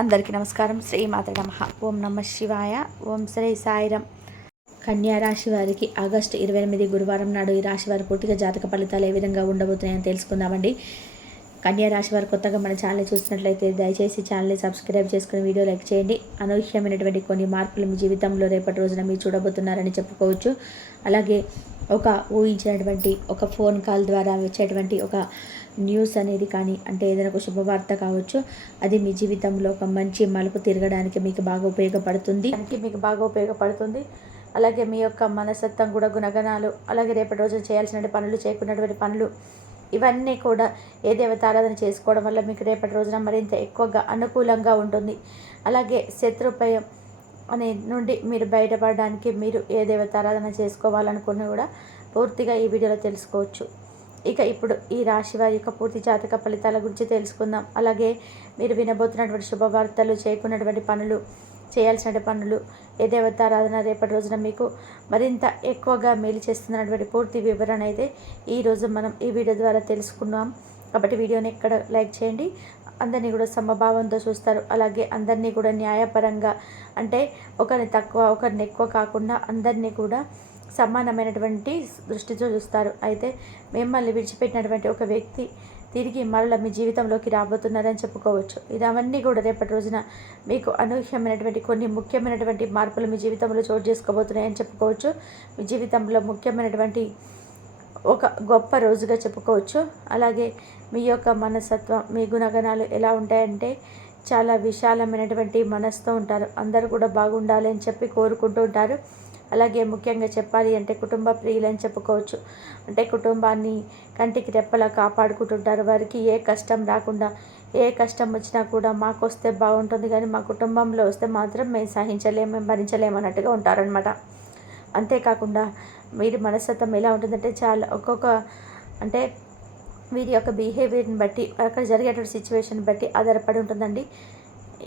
అందరికీ నమస్కారం. శ్రీ మాత నమ. ఓం నమ శివాయ. ఓం శ్రీ సాయిరం. కన్యా రాశి వారికి ఆగస్టు ఇరవై ఎనిమిది గురువారం నాడు ఈ రాశి వారి పూర్తిగా జాతక ఫలితాలు ఏ విధంగా ఉండబోతున్నాయని తెలుసుకుందామండి. కన్యా రాశి వారు కొత్తగా మన ఛానల్ చూసినట్లయితే దయచేసి ఛానల్ని సబ్స్క్రైబ్ చేసుకుని వీడియో లైక్ చేయండి. అనూహ్యమైనటువంటి కొన్ని మార్పులు మీ జీవితంలో రేపటి రోజున మీరు చూడబోతున్నారని చెప్పుకోవచ్చు. అలాగే ఒక ఊహించినటువంటి ఒక ఫోన్ కాల్ ద్వారా వచ్చేటువంటి ఒక న్యూస్ అనేది కానీ అంటే ఏదైనా ఒక శుభవార్త కావచ్చు అది మీ జీవితంలో ఒక మంచి మలుపు తిరగడానికి మీకు బాగా ఉపయోగపడుతుంది. దానికి మీకు బాగా ఉపయోగపడుతుంది. అలాగే మీ యొక్క మనస్తత్వం కూడా గుణగణాలు అలాగే రేపటి రోజు చేయాల్సిన పనులు చేయకున్నటువంటి పనులు ఇవన్నీ కూడా ఏ దేవత ఆరాధన చేసుకోవడం వల్ల మీకు రేపటి రోజున మరింత ఎక్కువగా అనుకూలంగా ఉంటుంది. అలాగే శత్రుపయం అనే నుండి మీరు బయటపడడానికి మీరు ఏ దేవత ఆరాధన చేసుకోవాలనుకున్నా కూడా పూర్తిగా ఈ వీడియోలో తెలుసుకోవచ్చు. ఇక ఇప్పుడు ఈ రాశి వారి యొక్క పూర్తి జాతక ఫలితాల గురించి తెలుసుకుందాం. అలాగే మీరు వినబోతున్నటువంటి శుభవార్తలు చేయకున్నటువంటి పనులు చేయాల్సిన పనులు ఏ దేవతారాధన రేపటి రోజున మీకు మరింత ఎక్కువగా మేలు చేస్తున్నటువంటి పూర్తి వివరణ అయితే ఈరోజు మనం ఈ వీడియో ద్వారా తెలుసుకున్నాం. కాబట్టి వీడియోని ఎక్కడ లైక్ చేయండి. అందరినీ కూడా సమభావంతో చూస్తారు. అలాగే అందరినీ కూడా న్యాయపరంగా అంటే ఒకరిని తక్కువ ఒకరిని ఎక్కువ కాకుండా అందరినీ కూడా సమానమైనటువంటి దృష్టితో చూస్తారు. అయితే మిమ్మల్ని విడిచిపెట్టినటువంటి ఒక వ్యక్తి తిరిగి మరల మీ జీవితంలోకి రాబోతున్నారని చెప్పుకోవచ్చు. ఇదవన్నీ కూడా రేపటి రోజున మీకు అనూహ్యమైనటువంటి కొన్ని ముఖ్యమైనటువంటి మార్పులు మీ జీవితంలో చోటు చేసుకోబోతున్నాయని చెప్పుకోవచ్చు. మీ జీవితంలో ముఖ్యమైనటువంటి ఒక గొప్ప రోజుగా చెప్పుకోవచ్చు. అలాగే మీ యొక్క మనస్తత్వం మీ గుణగణాలు ఎలా ఉంటాయంటే చాలా విశాలమైనటువంటి మనసుతో ఉంటారు. అందరూ కూడా బాగుండాలి అని చెప్పి కోరుకుంటూ ఉంటారు. అలాగే ముఖ్యంగా చెప్పాలి అంటే కుటుంబ ప్రియులని చెప్పుకోవచ్చు. అంటే కుటుంబాన్ని కంటికి రెప్పలా కాపాడుకుంటుంటారు. వారికి ఏ కష్టం రాకుండా ఏ కష్టం వచ్చినా కూడా మాకు వస్తే బాగుంటుంది. కానీ మా కుటుంబంలో వస్తే మాత్రం మేము సహించలేము మేము భరించలేము అన్నట్టుగా ఉంటారనమాట అంతేకాకుండా వీరి మనస్తత్వం ఎలా ఉంటుందంటే చాలా ఒక్కొక్క అంటే వీరి యొక్క బిహేవియర్ని బట్టి అక్కడ జరిగేటువంటి సిచ్యువేషన్ బట్టి ఆధారపడి ఉంటుందండి.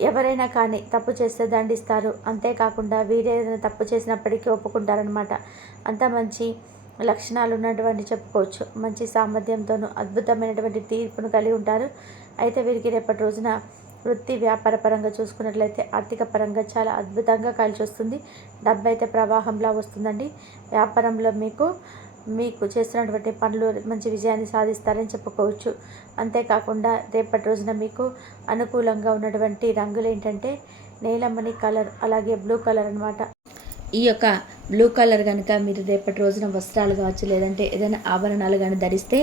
ఎవరైనా కానీ తప్పు చేస్తే దండిస్తారు. అంతేకాకుండా వీరేదైనా తప్పు చేసినప్పటికీ ఒప్పుకుంటారనమాట అంత మంచి లక్షణాలు ఉన్నటువంటి చెప్పుకోవచ్చు. మంచి సామర్థ్యంతోనూ అద్భుతమైనటువంటి తీర్పును కలిగి ఉంటారు. అయితే వీరికి రేపటి రోజున వృత్తి వ్యాపార పరంగా చూసుకున్నట్లయితే ఆర్థిక పరంగా చాలా అద్భుతంగా కలిసి వస్తుంది డబ్బు అయితే ప్రవాహంలా వస్తుందండి. వ్యాపారంలో మీకు మీకు చేస్తున్నటువంటి పనులు మంచి విజయాన్ని సాధిస్తారని చెప్పుకోవచ్చు. అంతేకాకుండా రేపటి రోజున మీకు అనుకూలంగా ఉన్నటువంటి రంగులు ఏంటంటే నేలమణి కలర్ అలాగే బ్లూ కలర్ అనమాట ఈ యొక్క బ్లూ కలర్ కనుక మీరు రేపటి రోజున వస్త్రాలు కావచ్చు లేదంటే ఏదైనా ఆభరణాలు కానీ ధరిస్తే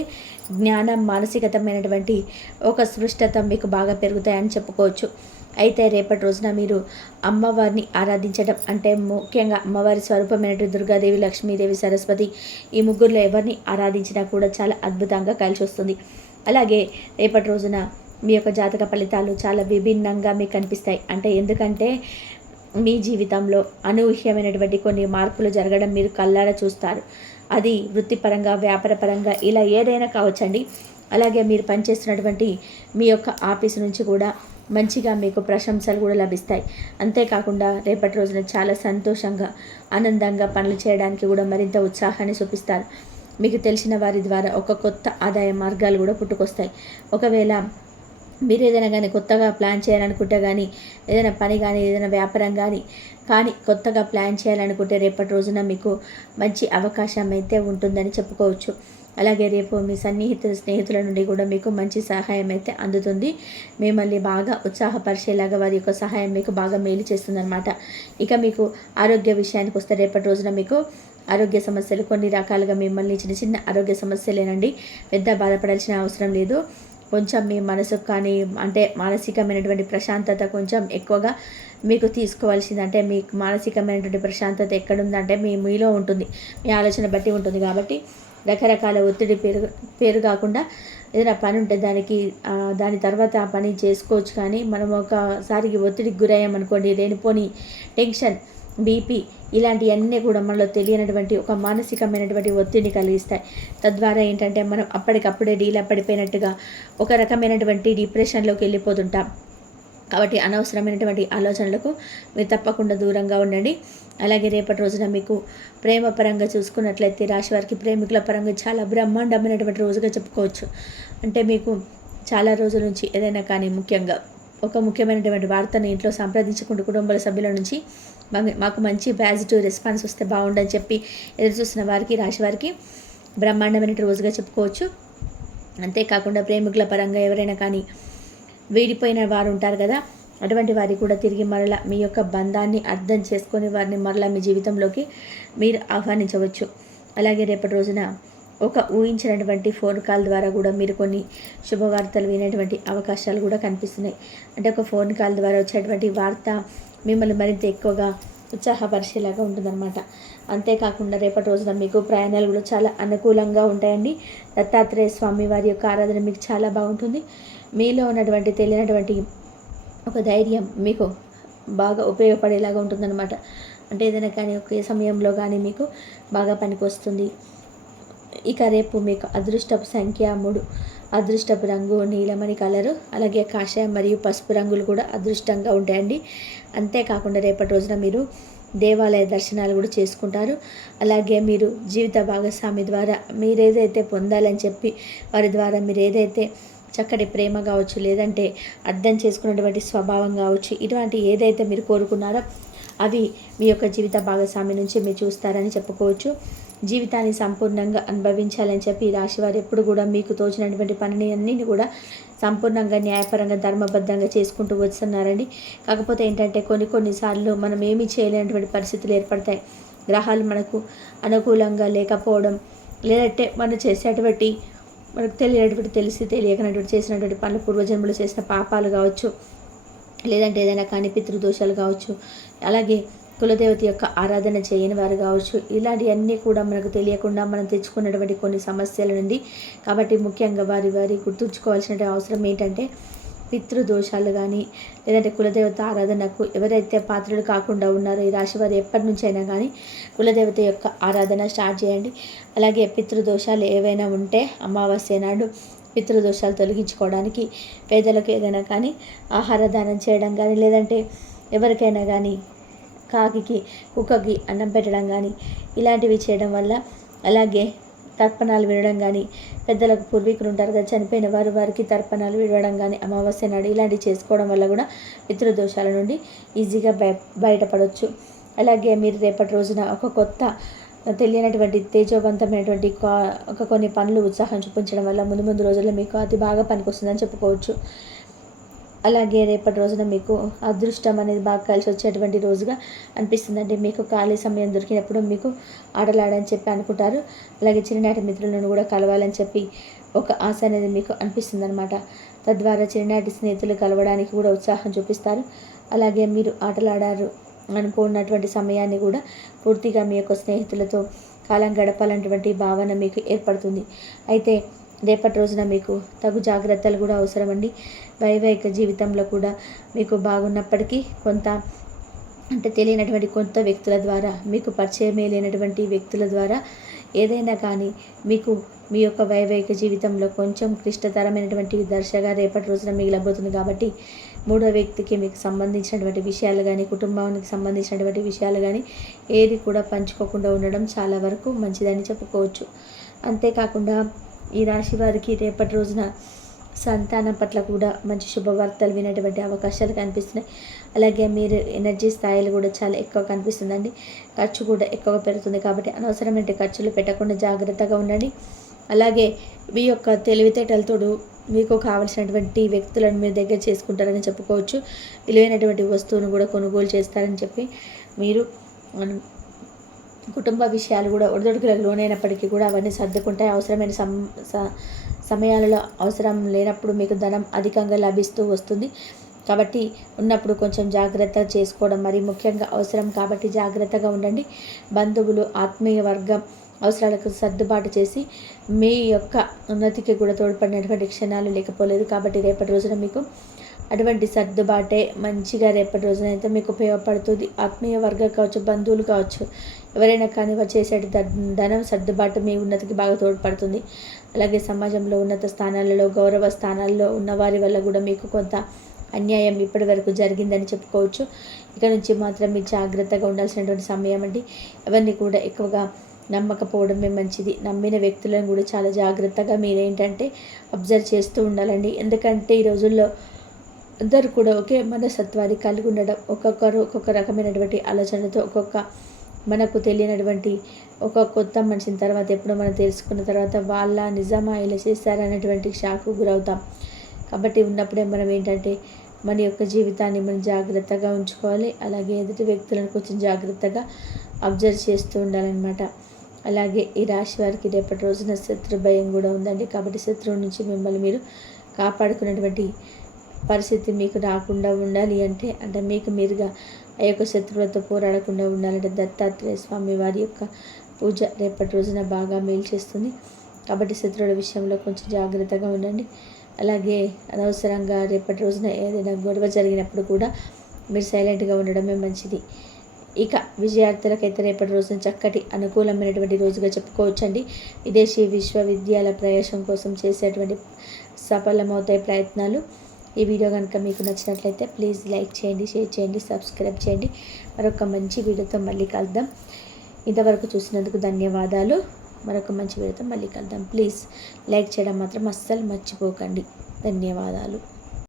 జ్ఞానం మానసికతమైనటువంటి ఒక సృష్టత మీకు బాగా పెరుగుతాయని చెప్పుకోవచ్చు. అయితే రేపటి రోజున మీరు అమ్మవారిని ఆరాధించడం అంటే ముఖ్యంగా అమ్మవారి స్వరూపమైనటువంటి దుర్గాదేవి లక్ష్మీదేవి సరస్వతి ఈ ముగ్గురులో ఎవరిని ఆరాధించినా కూడా చాలా అద్భుతంగా కలిసి వస్తుంది. అలాగే రేపటి రోజున మీ యొక్క జాతక ఫలితాలు చాలా విభిన్నంగా మీకు కనిపిస్తాయి. అంటే ఎందుకంటే మీ జీవితంలో అనూహ్యమైనటువంటి కొన్ని మార్పులు జరగడం మీరు కళ్ళారా చూస్తారు. అది వృత్తిపరంగా వ్యాపారపరంగా ఇలా ఏదైనా కావచ్చండి. అలాగే మీరు పనిచేస్తున్నటువంటి మీ యొక్క ఆఫీస్ నుంచి కూడా మంచిగా మీకు ప్రశంసలు కూడా లభిస్తాయి. అంతేకాకుండా రేపటి రోజున చాలా సంతోషంగా ఆనందంగా పనులు చేయడానికి కూడా మరింత ఉత్సాహాన్ని చూపిస్తారు. మీకు తెలిసిన వారి ద్వారా ఒక కొత్త ఆదాయ మార్గాలు కూడా పుట్టుకొస్తాయి. ఒకవేళ మీరు ఏదైనా కానీ కొత్తగా ప్లాన్ చేయాలనుకుంటే కానీ ఏదైనా పని కానీ ఏదైనా వ్యాపారం కానీ కానీ కొత్తగా ప్లాన్ చేయాలనుకుంటే రేపటి రోజున మీకు మంచి అవకాశం అయితే ఉంటుందని చెప్పుకోవచ్చు. అలాగే రేపు మీ సన్నిహిత స్నేహితుల నుండి కూడా మీకు మంచి సహాయం అయితే అందుతుంది. మిమ్మల్ని బాగా ఉత్సాహపరిచేలాగా వారి యొక్క సహాయం మీకు బాగా మేలు చేస్తుందన్నమాట. ఇక మీకు ఆరోగ్య విషయానికి వస్తే రేపటి రోజున మీకు ఆరోగ్య సమస్యలు కొన్ని రకాలుగా మిమ్మల్ని చిన్న చిన్న ఆరోగ్య సమస్యలేనండి. పెద్ద బాధపడాల్సిన అవసరం లేదు. కొంచెం మీ మనసుకు కానీ అంటే మానసికమైనటువంటి ప్రశాంతత కొంచెం ఎక్కువగా మీకు తీసుకోవాల్సింది అంటే మీకు మానసికమైనటువంటి ప్రశాంతత ఎక్కడుందంటే మీ మీలో ఉంటుంది. మీ ఆలోచన బట్టి ఉంటుంది కాబట్టి రకరకాల ఒత్తిడి పేరు పేరు కాకుండా ఏదైనా పని ఉంటే దానికి దాని తర్వాత ఆ పని చేసుకోవచ్చు. కానీ మనం ఒకసారికి ఒత్తిడికి గురయ్యామనుకోండి లేనిపోని టెన్షన్ బీపీ ఇలాంటివన్నీ కూడా మనలో తెలియనటువంటి ఒక మానసికమైనటువంటి ఒత్తిడిని కలిగిస్తాయి. తద్వారా ఏంటంటే మనం అప్పటికప్పుడే డీలా పడిపోయినట్టుగా ఒక రకమైనటువంటి డిప్రెషన్లోకి వెళ్ళిపోతుంటాం. కాబట్టి అనవసరమైనటువంటి ఆలోచనలకు మీరు తప్పకుండా దూరంగా ఉండండి. అలాగే రేపటి రోజున మీకు ప్రేమ పరంగా చూసుకున్నట్లయితే రాశి వారికి ప్రేమికుల పరంగా చాలా బ్రహ్మాండమైనటువంటి రోజుగా చెప్పుకోవచ్చు. అంటే మీకు చాలా రోజుల నుంచి ఏదైనా కానీ ముఖ్యంగా ఒక ముఖ్యమైనటువంటి వార్తను ఇంట్లో సంప్రదించుకుంటూ కుటుంబ సభ్యుల నుంచి మాకు- మంచి పాజిటివ్ రెస్పాన్స్ వస్తే బాగుండని చెప్పి ఎదురు చూసిన వారికి రాశి వారికి బ్రహ్మాండమైన రోజుగా చెప్పుకోవచ్చు. అంతేకాకుండా ప్రేమికుల పరంగా ఎవరైనా కానీ వీడిపోయిన వారు ఉంటారు కదా? అటువంటి వారి కూడా తిరిగి మరలా మీ యొక్క బంధాన్ని అర్థం చేసుకొని వారిని మరలా మీ జీవితంలోకి మీరు ఆహ్వానించవచ్చు. అలాగే రేపటి రోజున ఒక ఊహించినటువంటి ఫోన్ కాల్ ద్వారా కూడా మీరు కొన్ని శుభవార్తలు వినేటువంటి అవకాశాలు కూడా కనిపిస్తున్నాయి. అంటే ఒక ఫోన్ కాల్ ద్వారా వచ్చేటువంటి వార్త మిమ్మల్ని మరింత ఎక్కువగా ఉత్సాహపరిచేలాగా ఉంటుందన్నమాట. అంతేకాకుండా రేపటి రోజున మీకు ప్రయాణాలు కూడా చాలా అనుకూలంగా ఉంటాయండి. దత్తాత్రేయ స్వామి వారి యొక్క ఆరాధన మీకు చాలా బాగుంటుంది. మీలో ఉన్నటువంటి తెలియనటువంటి ఒక ధైర్యం మీకు బాగా ఉపయోగపడేలాగా ఉంటుందన్నమాట. అంటే ఏదైనా కానీ ఒకే సమయంలో కానీ మీకు బాగా పనికొస్తుంది. ఇక రేపు మీకు అదృష్టపు సంఖ్య మూడు. అదృష్టపు రంగు నీలమని కలరు అలాగే కాషాయం మరియు పసుపు రంగులు కూడా అదృష్టంగా ఉంటాయండి. అంతేకాకుండా రేపటి రోజున మీరు దేవాలయ దర్శనాలు కూడా చేసుకుంటారు. అలాగే మీరు జీవిత భాగస్వామి ద్వారా మీరు ఏదైతే పొందాలని చెప్పి వారి ద్వారా మీరు ఏదైతే చక్కటి ప్రేమ కావచ్చు లేదంటే అర్థం చేసుకున్నటువంటి స్వభావం కావచ్చు ఇటువంటి ఏదైతే మీరు కోరుకున్నారో అవి మీ యొక్క జీవిత భాగస్వామి నుంచి మీరు చూస్తారని చెప్పుకోవచ్చు. జీవితాన్ని సంపూర్ణంగా అనుభవించాలని చెప్పి ఈ రాశి వారు ఎప్పుడు కూడా మీకు తోచినటువంటి పనిని అన్నిని కూడా సంపూర్ణంగా న్యాయపరంగా ధర్మబద్ధంగా చేసుకుంటూ వస్తున్నారండి. కాకపోతే ఏంటంటే కొన్ని కొన్నిసార్లు మనం ఏమీ చేయలేనటువంటి పరిస్థితులు ఏర్పడతాయి. గ్రహాలు మనకు అనుకూలంగా లేకపోవడం లేదంటే మనం చేసేటువంటి మనకు తెలియనటువంటి తెలిసి తెలియకనటువంటి చేసినటువంటి పనులు పూర్వజన్మలు చేసిన పాపాలు కావచ్చు లేదంటే ఏదైనా కానీ పితృదోషాలు కావచ్చు అలాగే కులదేవత యొక్క ఆరాధన చేయని వారు కావచ్చు ఇలాంటివన్నీ కూడా మనకు తెలియకుండా మనం తెచ్చుకున్నటువంటి కొన్ని సమస్యల నుండి. కాబట్టి ముఖ్యంగా వారి వారి గుర్తుంచుకోవాల్సిన అవసరం ఏంటంటే పితృదోషాలు కానీ లేదంటే కులదేవత ఆరాధనకు ఎవరైతే పాత్రలు కాకుండా ఉన్నారో ఈ రాశి వారు ఎప్పటి నుంచి అయినా కానీ కులదేవత యొక్క ఆరాధన స్టార్ట్ చేయండి. అలాగే పితృదోషాలు ఏవైనా ఉంటే అమావాస్య నాడు పితృదోషాలు తొలగించుకోవడానికి పేదలకు ఏదైనా కానీ ఆహార దానం చేయడం కానీ లేదంటే ఎవరికైనా కానీ కాకి కుక్కకి అన్నం పెట్టడం కానీ ఇలాంటివి చేయడం వల్ల అలాగే తర్పణాలు వినడం కానీ పెద్దలకు పూర్వీకులు ఉంటారు కదా చనిపోయిన వారు వారికి తర్పణాలు విడవడం కానీ అమావాస్య నాడు ఇలాంటివి చేసుకోవడం వల్ల కూడా పితృదోషాల నుండి ఈజీగా బయ బయటపడవచ్చు అలాగే మీరు రేపటి రోజున ఒక కొత్త తెలియనటువంటి తేజోవంతమైనటువంటి కా- ఒక కొన్ని పనులు ఉత్సాహం చూపించడం వల్ల ముందు ముందు రోజుల్లో మీకు అతి బాగా పనికొస్తుందని చెప్పుకోవచ్చు. అలాగే రేపటి రోజున మీకు అదృష్టం అనేది బాగా కలిసి వచ్చేటువంటి రోజుగా అనిపిస్తుందండి. మీకు ఖాళీ సమయం దొరికినప్పుడు మీకు ఆటలాడని చెప్పి అనుకుంటారు. అలాగే చిన్ననాటి మిత్రులను కూడా కలవాలని చెప్పి ఒక ఆశ అనేది మీకు అనిపిస్తుంది అనమాట తద్వారా చిన్ననాటి స్నేహితులు కలవడానికి కూడా ఉత్సాహం చూపిస్తారు. అలాగే మీరు ఆటలాడారు అనుకున్నటువంటి సమయాన్ని కూడా పూర్తిగా మీ యొక్క స్నేహితులతో కాలం గడపాలన్నటువంటి భావన మీకు ఏర్పడుతుంది. అయితే రేపటి రోజున మీకు తగు జాగ్రత్తలు కూడా అవసరమండి. వైవాహిక జీవితంలో కూడా మీకు బాగున్నప్పటికీ కొంత అంటే తెలియనటువంటి కొత్త వ్యక్తుల ద్వారా మీకు పరిచయమే లేనటువంటి వ్యక్తుల ద్వారా ఏదైనా కానీ మీకు మీ యొక్క వైవాహిక జీవితంలో కొంచెం క్లిష్టతరమైనటువంటి దర్శగా రేపటి రోజున మిగిలబోతుంది కాబట్టి మూడో వ్యక్తికి మీకు సంబంధించినటువంటి విషయాలు కానీ కుటుంబానికి సంబంధించినటువంటి విషయాలు కానీ ఏది కూడా పంచుకోకుండా ఉండడం చాలా వరకు మంచిదని చెప్పుకోవచ్చు. అంతేకాకుండా ఈ రాశి వారికి రేపటి రోజున సంతానం పట్ల కూడా మంచి శుభవార్తలు వినేటువంటి అవకాశాలు కనిపిస్తున్నాయి. అలాగే మీరు ఎనర్జీ స్థాయిలు కూడా చాలా ఎక్కువ కనిపిస్తుందండి. ఖర్చు కూడా ఎక్కువగా పెరుగుతుంది కాబట్టి అనవసరమైన ఖర్చులు పెట్టకుండా జాగ్రత్తగా ఉండండి. అలాగే మీ యొక్క తెలివితేటలతోడు మీకు కావలసినటువంటి వ్యక్తులను మీరు దగ్గర చేసుకుంటారని చెప్పుకోవచ్చు. విలువైనటువంటి వస్తువును కూడా కొనుగోలు చేస్తారని చెప్పి మీరు మనం కుటుంబ విషయాలు కూడా ఒడిదొడుకులకు లోనైనప్పటికీ కూడా అవన్నీ సర్దుకుంటాయి అవసరమైన సం సమయాలలో అవసరం లేనప్పుడు మీకు ధనం అధికంగా లభిస్తూ వస్తుంది. కాబట్టి ఉన్నప్పుడు కొంచెం జాగ్రత్త చేసుకోవడం మరి ముఖ్యంగా అవసరం కాబట్టి జాగ్రత్తగా ఉండండి. బంధువులు ఆత్మీయ వర్గం అవసరాలకు సర్దుబాటు చేసి మీ యొక్క ఉన్నతికి కూడా తోడ్పడినటువంటి క్షణాలు లేకపోలేదు కాబట్టి రేపటి రోజున మీకు అటువంటి సర్దుబాటే మంచిగా రేపటి రోజున అయితే మీకు ఉపయోగపడుతుంది. ఆత్మీయ వర్గం కావచ్చు బంధువులు కావచ్చు ఎవరైనా కానీ వారు చేసే ద- ధనం సర్దుబాటు మీ ఉన్నతికి బాగా తోడ్పడుతుంది. అలాగే సమాజంలో ఉన్నత స్థానాలలో గౌరవ స్థానాల్లో ఉన్న వారి వల్ల కూడా మీకు కొంత అన్యాయం ఇప్పటి వరకు జరిగిందని చెప్పుకోవచ్చు. ఇక నుంచి మాత్రం మీరు జాగ్రత్తగా ఉండాల్సినటువంటి సమయం అండి. ఎవరిని కూడా ఎక్కువగా నమ్మకపోవడమే మంచిది. నమ్మిన వ్యక్తులను కూడా చాలా జాగ్రత్తగా మీరేంటంటే అబ్జర్వ్ చేస్తూ ఉండాలండి. ఎందుకంటే ఈ రోజుల్లో అందరూ కూడా ఒకే మనసత్వాన్ని కలిగి ఉండడం ఒక్కొక్కరు ఒక్కొక్క రకమైనటువంటి ఆలోచనలతో ఒక్కొక్క మనకు తెలియనటువంటి ఒక కొత్త మనిషిని తర్వాత ఎప్పుడో మనం తెలుసుకున్న తర్వాత వాళ్ళ నిజమా ఇలా చేస్తారనేటువంటి షాకు గురవుతాం. కాబట్టి ఉన్నప్పుడే మనం ఏంటంటే మన యొక్క జీవితాన్ని మనం జాగ్రత్తగా ఉంచుకోవాలి. అలాగే ఎదుటి వ్యక్తులను కొంచెం జాగ్రత్తగా అబ్జర్వ్ చేస్తూ ఉండాలన్నమాట. అలాగే ఈ రాశి వారికి రేపటి రోజున శత్రు భయం కూడా ఉందండి. కాబట్టి శత్రువు నుంచి మిమ్మల్ని మీరు కాపాడుకున్నటువంటి పరిస్థితి మీకు రాకుండా ఉండాలి అంటే అంటే మీకు మీరుగా ఆ యొక్క శత్రువులతో పోరాడకుండా ఉండాలంటే దత్తాత్రేయ స్వామి వారి యొక్క పూజ రేపటి రోజున బాగా మేలు చేస్తుంది. కాబట్టి శత్రువుల విషయంలో కొంచెం జాగ్రత్తగా ఉండండి. అలాగే అనవసరంగా రేపటి రోజున ఏదైనా గొడవ జరిగినప్పుడు కూడా మీరు సైలెంట్గా ఉండడమే మంచిది. ఇక విద్యార్థులకైతే రేపటి రోజున చక్కటి అనుకూలమైనటువంటి రోజుగా చెప్పుకోవచ్చండి. విదేశీ విశ్వవిద్యాలయ ప్రవేశం కోసం చేసేటువంటి సఫలమవుతాయి ప్రయత్నాలు. ఈ వీడియో కనుక మీకు నచ్చినట్లయితే ప్లీజ్ లైక్ చేయండి షేర్ చేయండి సబ్స్క్రైబ్ చేయండి. మరొక మంచి వీడియోతో మళ్ళీ కలుద్దాం. ఇంతవరకు చూసినందుకు ధన్యవాదాలు. మరొక మంచి వీడియోతో మళ్ళీ కలుద్దాం. ప్లీజ్ లైక్ చేయడం మాత్రం అస్సలు మర్చిపోకండి. ధన్యవాదాలు.